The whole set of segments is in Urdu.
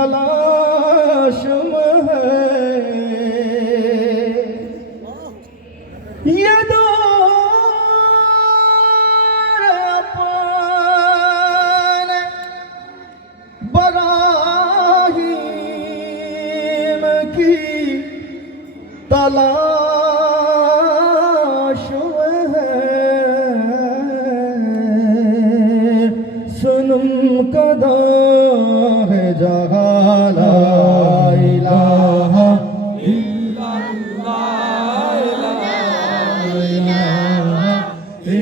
کی تلاش ہے۔ یہ دور اپنے براہیم کی تلاش میں دل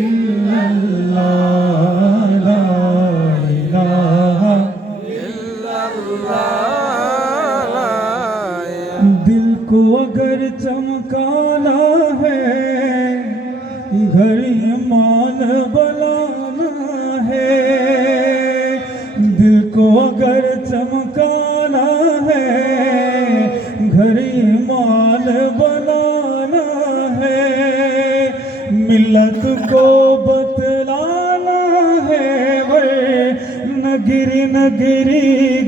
کو اگر چمکانا ہے ملت کو بتلانا ہے۔ وے نگری نگری